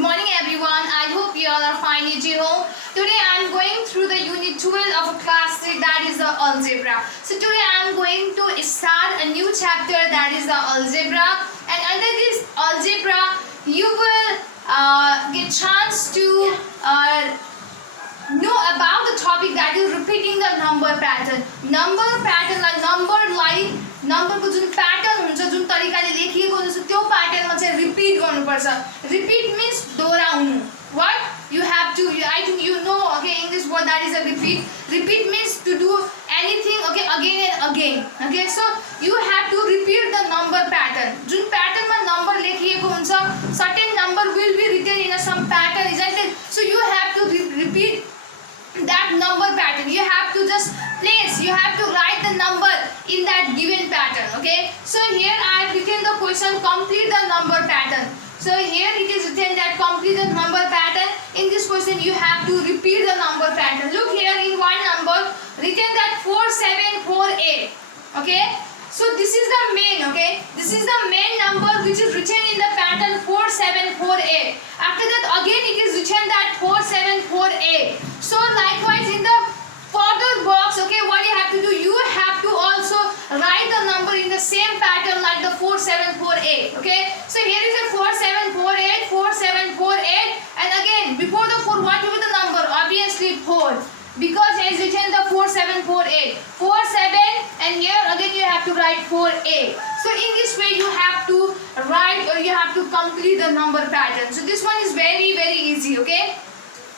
morning everyone. I hope you all are fine at home. Today I am going through the unit 12 of class 3, that is the algebra. So today I am going to start a new chapter, that is the algebra. And under this algebra you will get chance to know about the topic that is repeating the number pattern. Number pattern like number को जुन pattern हुन्छ, जुन तरिकाले लेखिएको हुन्छ त्यो pattern मा चाहिँ repeat गर्नुपर्छ. Repeat means दोहोऱ्याउनु. What you have to, I think you know, okay, English word that is a repeat. Repeat means to do anything, okay, again and again. Okay, so you have to repeat the number pattern. Jun pattern मा number लेखिएको हुन्छ, certain number will be written in some pattern, isn't it? So you have to repeat that number pattern. You have to just place, you have to write the number in that given pattern. Okay, so here I have written the question, complete the number pattern. So here it is written that complete the number pattern. In this question you have to repeat the number pattern. Look here in one number written that 4748. Okay, so this is the main, okay, this is the main number which is written in the pattern 4748. After that again it is written that 4748. So likewise in the further box, okay, what you have to do, you have to also write the number in the same pattern like the 4748. Okay, so here is a 4748, 4748, and again before the 4 what will be the number? Obviously 4, because it is written the 4748, 47, and here again you have to write 4a. So in this way you have to write, or you have to complete the number pattern. So this one is very easy. Okay,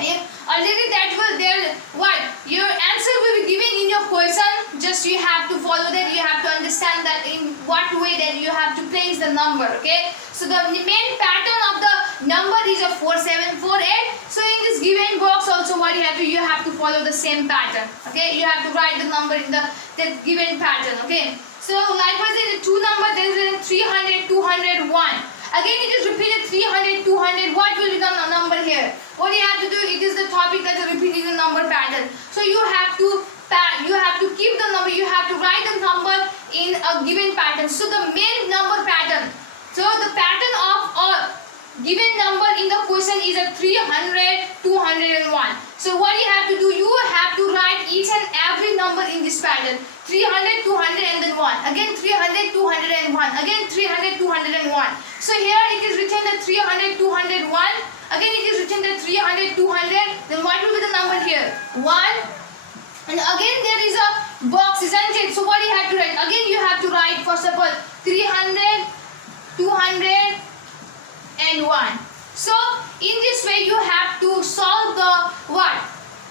already that will there, what your answer will be given in your question, just you have to follow that, you have to understand that in what way that you have to place the number. Okay, so the main pattern of the number is a 4748. So in this given box also what you have to follow the same pattern. Okay, you have to write the number in the given pattern. Okay, so likewise in the two number there is 300, 201. Again it is repeated 300, 200. What will be the number here? What you have to do, it is the topic that is repeating the number pattern. So you have to keep the number, you have to write the number in a given pattern. So the main number pattern, so the pattern of a given number in the question is a 300, 201. So what you have to do, you have to write each and every number in this pattern. 300, 200 and then 1. Again 300, 200 and 1. Again 300, 200 and 1. So here it is written that 300, 200, 1. Again it is written that 300, 200. Then what will be the number here? 1. And again there is a box, isn't it? So what you have to write? Again you have to write first of all 300, 200 and 1. So in this way you have to solve the what?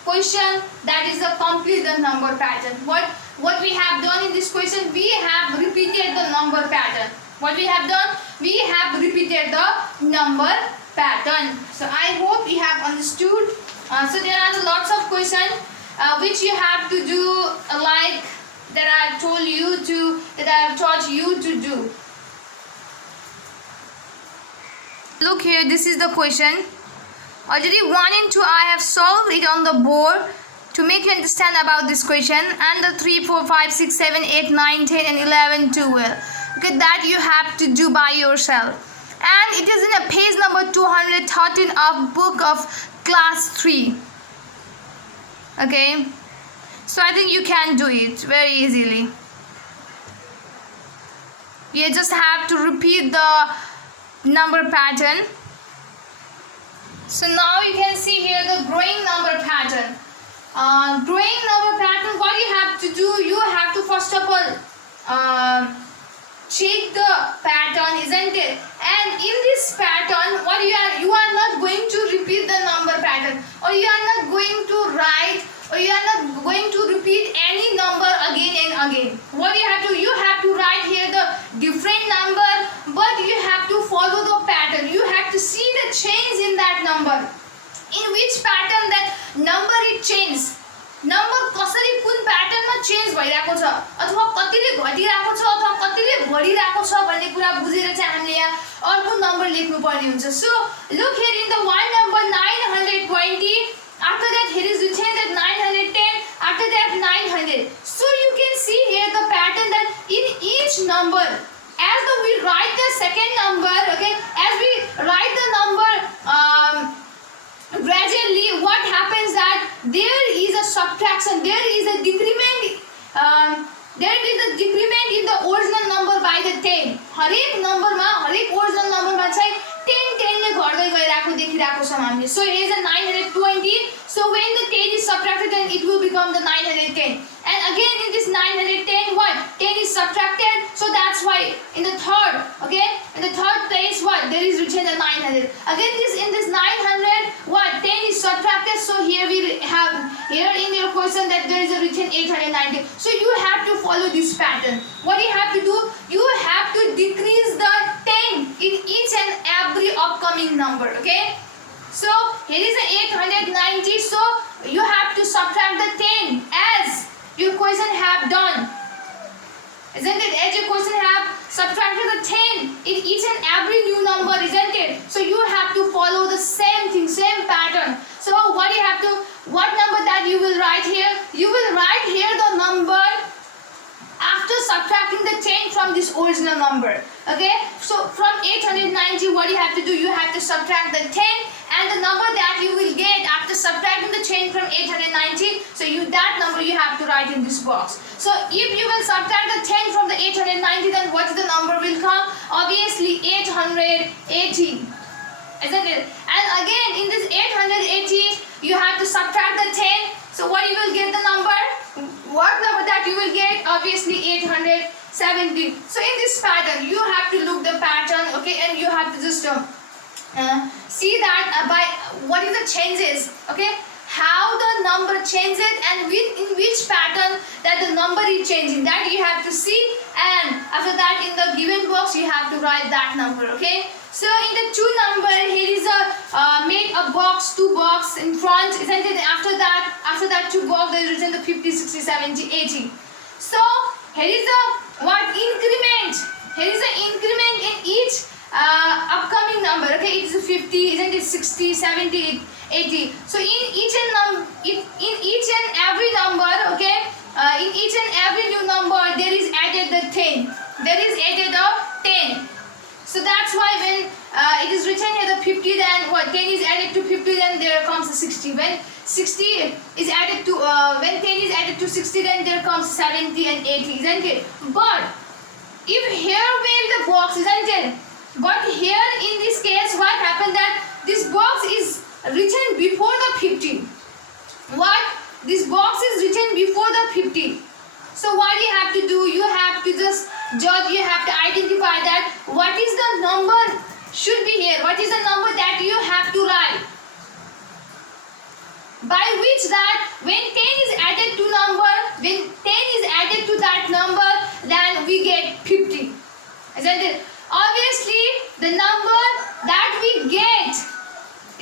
Question, that is the complete the number pattern. What we have done in this question, we have repeated the number pattern. What we have done, we have repeated the number pattern. So I hope you have understood. So there are lots of questions which you have to do like that I have told you to, that I have taught you to do. Look here, this is the question. Already 1 and 2 I have solved it on the board to make you understand about this question, and the 3, 4, 5, 6, 7, 8, 9, 10 and 11 too well. Okay, that you have to do by yourself. And it is in a page number 213 of book of class 3. Okay, so I think you can do it very easily. You just have to repeat the number pattern. So now you can see here the growing number pattern. Growing number pattern, what you have to do, you have to first of all check the pattern, isn't it? And in this pattern, what you are not going to repeat the number pattern, or you are not going to write, or you are not going to repeat any number again and again. What you have to write here the different number, but you have to follow the pattern. You have to see the change in that number. In which pattern that number it changes. Number कसरी कुन प्याटर्नमा change भइरहेको छ, अथवा कतिले घटिरहेको छ अथवा कतिले बढिरहेको छ भन्ने कुरा बुझेर चाहिँ हामीले यहाँ अर्को नम्बर लेख्नु पर्ने हुन्छ. So look here in the one number 920. After that here is written that 910. After that 900. So you can see here the pattern that in each number, as we write the second number, okay, as we write the number So here is a 920. So when the 10 is subtracted, then it will become the 910. And again in this 910, what? 10 is subtracted. So that's why in the third, okay, in the third place, what? There is written the 900. Again in this 900, what? 10 is subtracted. So here we have, here in your question that there is a written 890. So you have to follow this pattern. What you have to do? You have to decrease the 10 in each and every upcoming number, okay? So here is a 890. So you have to subtract the 10 as your question have done, isn't it? As your question have subtracted the 10 in each and every new number, isn't it? So you have to follow the same thing, same pattern. So what you have to, what number that you will write here? You will write here the number after subtracting the 10 from this original number, okay? So from 890, what you have to do? You have to subtract the 10 and the number that you will get after subtracting the 10 from 890. So that number you have to write in this box. So if you will subtract the 10 from the 890, then what is the number will come? Obviously 880, isn't it? And again in this 880, you have to subtract the 10. So what you will get the number? What number that you will get? Obviously 870. So in this pattern, you have to look the pattern, okay, and you have to just see that by what is the changes, okay, how the number changes and in which pattern that the number is changing, that you have to see, and after that in the given box you have to write that number, okay? So in the 2 number, here is a make a box, 2 box in front, isn't it? After that 2 box there is written the 50, 60, 70, 80. So here is a what increment? Here is an increment in each upcoming number, okay? It is a 50, isn't it? 60, 70, 80. So in each and every number, okay, in each and every new number there is added the 10. There is added a 10. So that's why when it is written here the 50, then what? 10 is added to 50, then there comes the 60. When 60 is added to when 10 is added to 60, then there comes 70 and 80, isn't it? But if here where the box, isn't it? But here in this case, what happened that this box is written before the 50. What? This box is written before the 50. So what you have to do? You have to just judge. You have to identify that what is the number should be here. What is the number that you have to write? By which that when 10 is added to number, when 10 is added to that number, then we get 50. Isn't it? Obviously, the number that we get,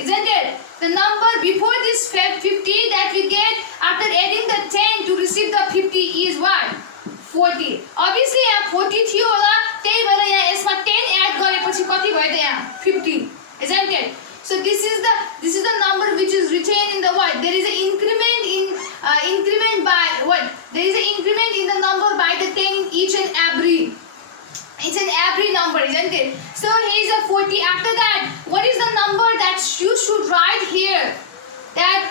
isn't it? The number before this 50 that we get after adding the 10 to receive the 50 is what? 40. Obviously, यहाँ 40 थियो होला, त्यही भएर यहाँ यसमा 10 add गरेपछि कति भयो त यहाँ? 50. Isn't it? So this is the number which is written in the what? There is an increment in increment by what? There is an increment in the number by the 10 in each and every number, isn't it? So here is a 40. After that, what is the number that you should write here? That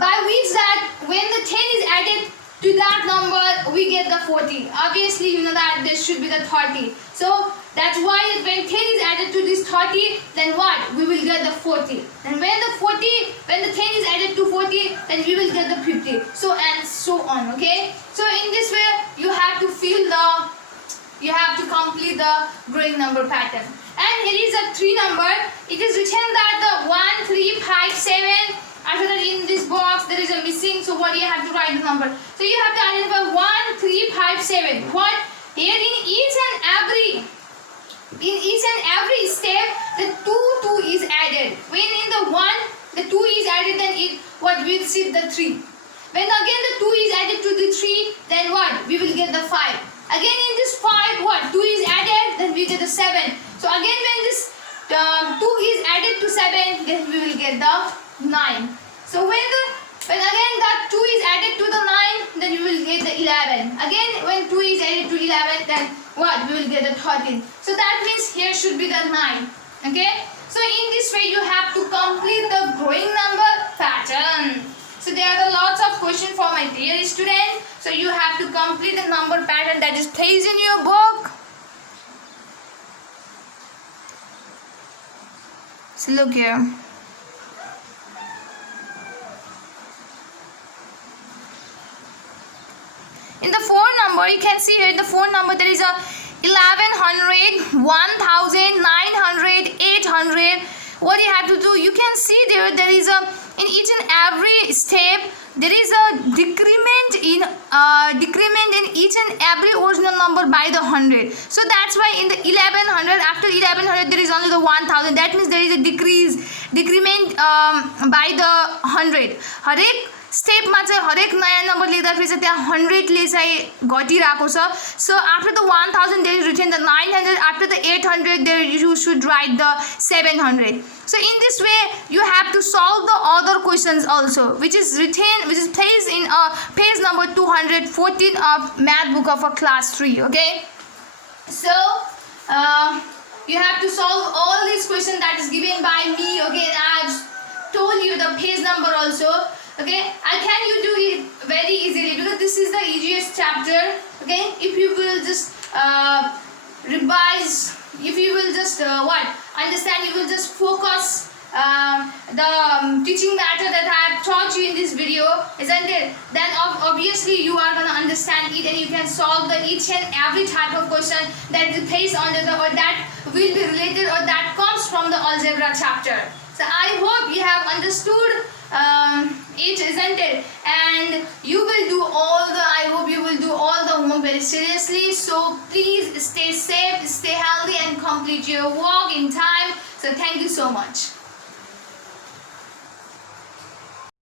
by which that when the 10 is added to that number, we get the 40. Obviously, you know that this should be the 30. So that's why when 10 is added to this 30, then what? We will get the 40. And when the 10 is added to 40, then we will get the 50. So and so on, okay? So in this way, you have to complete the growing number pattern. And here is a 3 number. It is written that the 1, 3, 5, 7. After that, in this box there is a missing. So what do you have to write the number? So you have to identify 1, 3, 5, 7. What? Here in each and every step, the 2 is added. When in the 1, the 2 is added, then it what we will receive the 3. When again the 2 is added to the 3, then what? We will get the 5. Again in this 5, what? 2 is added, then we get the 7. So again when this 2 is added to 7, then we will get the 9. So when again that 2 is added to the 9, then you will get the 11. Again when 2 is added to 11, then what? We will get the 13. So that means here should be the 9. Okay? So in this way you have to complete the growing number pattern. So there are lots of questions for my dear student. So you have to complete the number pattern that is placed in your book. So look here. number, you can see here in the phone number there is a 1100, 1900, 800. What you have to do, you can see there is a, in each and every step there is a decrement in each and every original number by the 100. So that's why in the 1100, after 1100 there is only the 1000. That means there is a decrement by the 100. हरेक स्टेपमा चाहिँ हरेक नयाँ number लेख्दाखेरि चाहिँ त्यहाँ 100 ले चाहिँ घटिरहेको छ. So after the 1000 there is written the 900, after the 800 there you should write the 700. So in this way you have to solve the other questions also, which is placed in page number 214 of math book of a class 3. Okay, so you have to solve all these questions that is given by me. Okay, I have told you the page number also. Okay, and can you do it very easily, because this is the easiest chapter. Okay, if you will just revise, if you will just understand, you will just focus the teaching matter that I have taught you in this video, isn't it? Then obviously you are gonna understand it, and you can solve the each and every type of question that is placed under the, or that will be related, or that comes from the algebra chapter. So I hope you have understood it, isn't it? And you will do all the, I hope you will do all the homework very seriously. So please stay safe, stay healthy, and complete your work in time. So thank you so much.